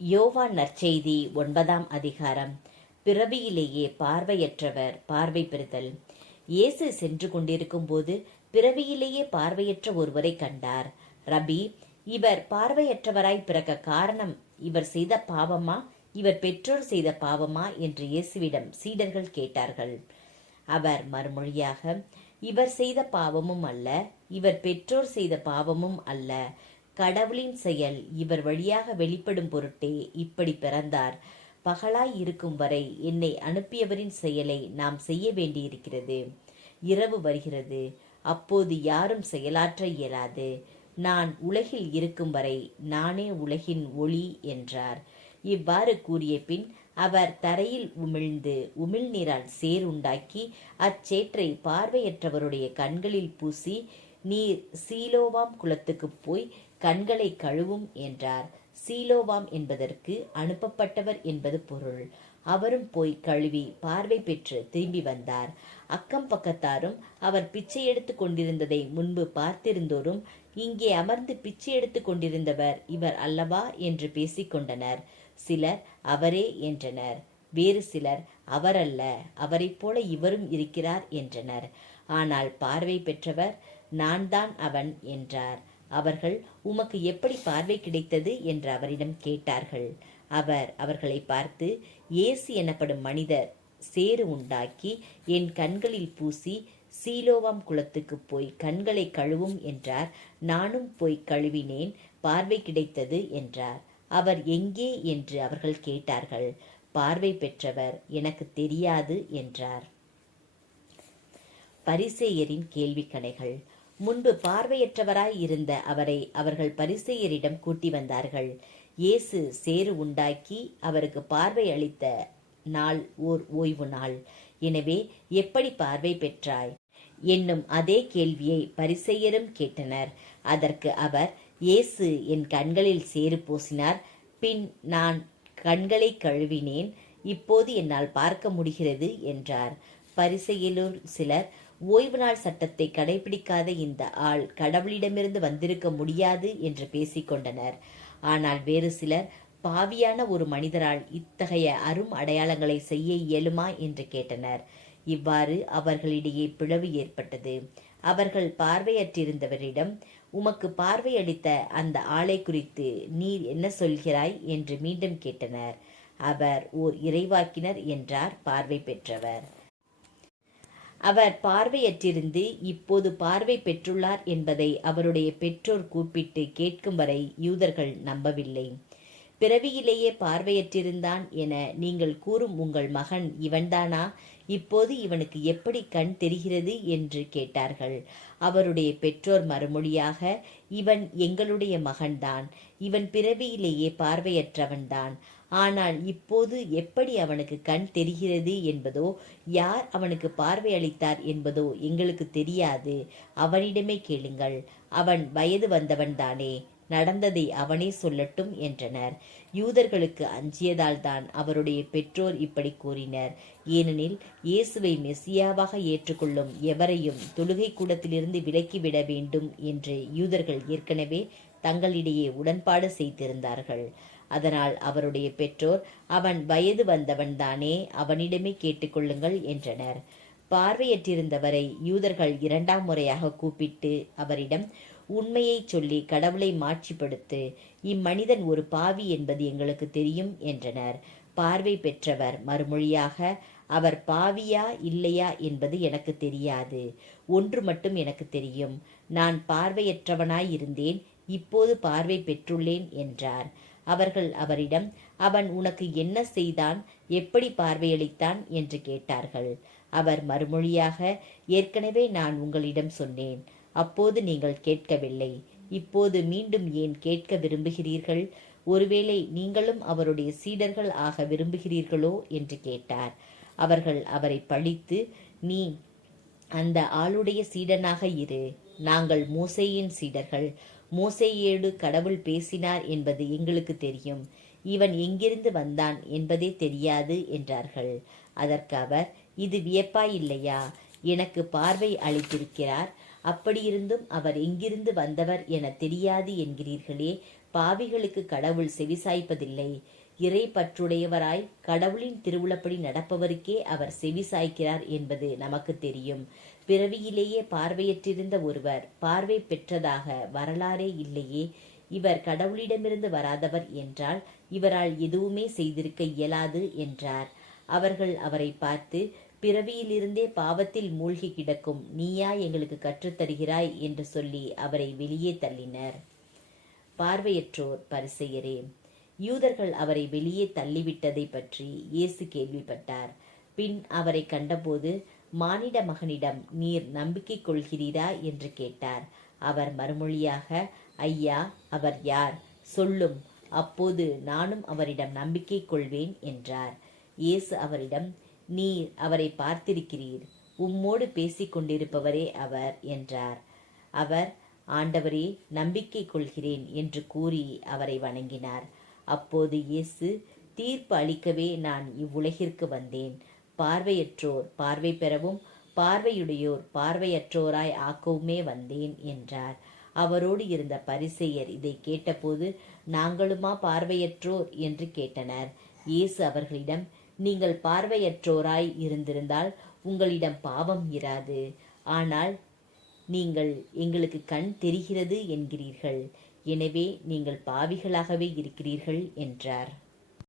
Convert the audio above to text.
யோவான் நற்செய்தி 9ஆம் அதிகாரம். பிறவியிலேயே பார்வையற்றவர் பார்வை பெறுதல். இயேசு சென்று கொண்டிருக்கும் போது பிறவியிலேயே பார்வையற்ற ஒருவரை கண்டார். ரபி, இவர் பார்வையற்றவராய் பிறக்க காரணம் இவர் செய்த பாவமா, இவர் பெற்றோர் செய்த பாவமா என்று இயேசுவிடம் சீடர்கள் கேட்டார்கள். அவர் மறுமொழியாக, இவர் செய்த பாவமும் அல்ல, இவர் பெற்றோர் செய்த பாவமும் அல்ல, கடவுளின் செயல் இவர் வழியாக வெளிப்படும் பொருட்டே இப்படி பிறந்தார். பகலாய் இருக்கும் வரை என்னை அனுப்பியவரின் செயலை நாம் செய்ய வேண்டியிருக்கிறது. இரவு வருகிறது, அப்போது யாரும் செயலாற்ற இயலாது. நான் உலகில் இருக்கும் வரை நானே உலகின் ஒளி என்றார். இவ்வாறு கூறிய பின் அவர் தரையில் உமிழ்ந்து உமிழ்நீரால் சேர் உண்டாக்கி அச்சேற்றை பார்வையற்றவருடைய கண்களில் பூசி, நீர் சீலோவாம் குளத்துக்குப் போய் கண்களை கழுவும் என்றார். சீலோவாம் என்பதற்கு அனுப்பப்பட்டவர் என்பது பொருள். அவரும் போய் கழுவி பார்வை பெற்று திரும்பி வந்தார். அக்கம் பக்கத்தாரும் அவர் பிச்சை எடுத்து கொண்டிருந்ததை முன்பு பார்த்திருந்தோரும், இங்கே அமர்ந்து பிச்சை எடுத்து கொண்டிருந்தவர் இவர் அல்லவா என்று பேசிக்கொண்டனர். சிலர் அவரே என்றனர். வேறு சிலர் அவரல்ல, அவரைப் போல இவரும் இருக்கிறார் என்றனர். ஆனால் பார்வை பெற்றவர், நான் தான் அவன் என்றார். அவர்கள், உமக்கு எப்படி பார்வை கிடைத்தது என்று அவரிடம் கேட்டார்கள். அவர் அவர்களை பார்த்து, இயேசு எனப்படும் மனிதர் சேறு உண்டாக்கி என் கண்களில் பூசி சீலோவாம் குளத்துக்கு போய் கண்களை கழுவும் என்றார். நானும் போய் கழுவினேன், பார்வை கிடைத்தது என்றார். அவர் எங்கே என்று அவர்கள் கேட்டார்கள். பார்வை பெற்றவர், எனக்கு தெரியாது என்றார். பரிசேயரின் கேள்விக்கணைகள். முன்பு பார்வையற்றவராய் இருந்த அவரை அவர்கள் பரிசேயரிடம் கூட்டி வந்தார்கள். இயேசு சேறு உண்டாக்கி அவருக்கு பார்வை அளித்த நாள் ஓர் ஓய்வு நாள். எனவே எப்படி பார்வை பெற்றாய் என்னும் அதே கேள்வியை பரிசேயரும் கேட்டனர். அதற்கு அவர், இயேசு என் கண்களில் சேறு பூசினார், பின் நான் கண்களை கழுவினேன், இப்போது என்னால் பார்க்க முடிகிறது என்றார். பரிசேயருள் சிலர், ஓய்வு நாள் சட்டத்தை கடைபிடிக்காத இந்த ஆள் கடவுளிடமிருந்து வந்திருக்க முடியாது என்று பேசிக்கொண்டனர். ஆனால் வேறு சிலர், பாவியான ஒரு மனிதரால் இத்தகைய அரும் அடையாளங்களை செய்ய இயலுமா என்று கேட்டனர். இவ்வாறு அவர்களிடையே பிளவு ஏற்பட்டது. அவர்கள் பார்வையற்றிருந்தவரிடம், உமக்கு பார்வை அளித்த அந்த ஆளை குறித்து நீர் என்ன சொல்கிறாய் என்று மீண்டும் கேட்டனர். அவர் ஓர் இறைவாக்கினர் என்றார் பார்வை பெற்றவர். அவர் பார்வையற்றிருந்து இப்போது பார்வை பெற்றுள்ளார் என்பதை அவருடைய பெற்றோர் கூப்பிட்டு கேட்கும் வரை யூதர்கள் நம்பவில்லை. பிறவியிலேயே பார்வையற்றிருந்தான் என நீங்கள் கூறும் உங்கள் மகன் இவன்தானா? இப்போது இவனுக்கு எப்படி கண் தெரிகிறது என்று கேட்டார்கள். அவருடைய பெற்றோர் மறுமொழியாக, இவன் எங்களுடைய மகன்தான், இவன் பிறவியிலேயே பார்வையற்றவன்தான். ஆனால் இப்போது எப்படி அவனுக்கு கண் தெரிகிறது என்பதோ, யார் அவனுக்கு பார்வை அளித்தார் என்பதோ எங்களுக்கு தெரியாது. அவனிடமே கேளுங்கள், அவன் வயது வந்தவன்தானே, நடந்ததை அவனே சொல்லட்டும் என்றனர். யூதர்களுக்கு அஞ்சியதால்தான் அவருடைய பெற்றோர் இப்படி கூறினர். ஏனெனில் இயேசுவை மெசியாவாக ஏற்றுக்கொள்ளும் எவரையும் தொழுகை கூடத்திலிருந்து விலக்கிவிட வேண்டும் என்று யூதர்கள் ஏற்கனவே தங்களிடையே உடன்பாடு செய்திருந்தார்கள். அதனால் அவருடைய பெற்றோர், அவன் வயது வந்தவன்தானே, அவனிடமே கேட்டுக்கொள்ளுங்கள் என்றனர். பார்வையற்றிருந்தவரை யூதர்கள் 2ஆம் முறையாக கூப்பிட்டு அவரிடம், உண்மையை சொல்லி கடவுளை மாட்சிப்படுத்து, இம்மனிதன் ஒரு பாவி என்பது எங்களுக்கு தெரியும் என்றனர். பார்வை பெற்றவர் மறுமொழியாக, அவர் பாவியா இல்லையா என்பது எனக்கு தெரியாது. ஒன்று மட்டும் எனக்கு தெரியும், நான் பார்வையற்றவனாய் இருந்தேன், இப்போது பார்வை பெற்றுள்ளேன் என்றார். அவர்கள் அவரிடம், அவன் உனக்கு என்ன செய்தான், எப்படி பார்வையளித்தான் என்று கேட்டார்கள். அவர் மறுமொழியாக, ஏற்கனவே நான் உங்களிடம் சொன்னேன், அப்போது நீங்கள் கேட்கவில்லை, இப்போது மீண்டும் ஏன் கேட்க விரும்புகிறீர்கள்? ஒருவேளை நீங்களும் அவருடைய சீடர்கள் ஆக விரும்புகிறீர்களோ என்று கேட்டார். அவர்கள் அவரை பழித்து, நீ அந்த ஆளுடைய சீடனாக இரு, நாங்கள் மோசேயின் சீடர்கள், மோசேயோடு கடவுள் பேசினார் என்பது எங்களுக்கு தெரியும், இவன் எங்கிருந்து வந்தான் என்பதே தெரியாது என்றார்கள். அதற்கு அவர், இது வியப்பாய் இல்லையா? எனக்கு பார்வை அளித்திருக்கிறார், அப்படியிருந்தும் அவர் எங்கிருந்து வந்தவர் என தெரியாது என்கிறீர்களே, பாவிகளுக்கு கடவுள் செவிசாய்ப்பதில்லை. இறை பற்றுடையவராய் கடவுளின் திருவுளப்படி நடப்பவருக்கே அவர் செவிசாய்க்கிறார் என்பது நமக்கு தெரியும். பிறவியிலேயே பார்வையற்றிருந்த ஒருவர் பார்வை பெற்றதாக வரலாறே இல்லையே. இவர் கடவுளிடமிருந்து வராதவர் என்றால் இவரால் எதுவுமே செய்திருக்க இயலாது என்றார். அவர்கள் அவரை பார்த்து, பிறவியிலிருந்தே பாவத்தில் மூழ்கி கிடக்கும் நீயா எங்களுக்கு கற்றுத்தருகிறாய் என்று சொல்லி அவரை வெளியே தள்ளினர். பார்வையற்றோர் பரிசேயரே. யூதர்கள் அவரை வெளியே தள்ளிவிட்டதை பற்றி இயேசு கேள்விப்பட்டார். பின் அவரை கண்டபோது, மானிட மகனிடம் நீர் நம்பிக்கை கொள்கிறீரா என்று கேட்டார். அவர் மறுமொழியாக, ஐயா, அவர் யார்? சொல்லும், அப்போது நானும் அவரிடம் நம்பிக்கை கொள்வேன் என்றார். இயேசு அவரிடம், நீர் அவரை பார்த்திருக்கிறீர், உம்மோடு பேசிக் கொண்டிருப்பவரே அவர் என்றார். அவர், ஆண்டவரே, நம்பிக்கை கொள்கிறேன் என்று கூறி அவரை வணங்கினார். அப்போது இயேசு, தீர்ப்பு அளிக்கவே நான் இவ்வுலகிற்கு வந்தேன். பார்வையற்றோர் பார்வை பெறவும் பார்வையுடையோர் பார்வையற்றோராய் ஆக்கவுமே வந்தேன் என்றார். அவரோடு இருந்த பரிசேயர் இதை கேட்டபோது, நாங்களுமா பார்வையற்றோர் என்று கேட்டனர். இயேசு அவர்களிடம், நீங்கள் பார்வையற்றோராய் இருந்திருந்தால் உங்களிடம் பாவம் இராது. ஆனால் நீங்கள் எங்களுக்கு கண் தெரிகிறது என்கிறீர்கள், எனவே நீங்கள் பாவிகளாகவே இருக்கிறீர்கள் என்றார்.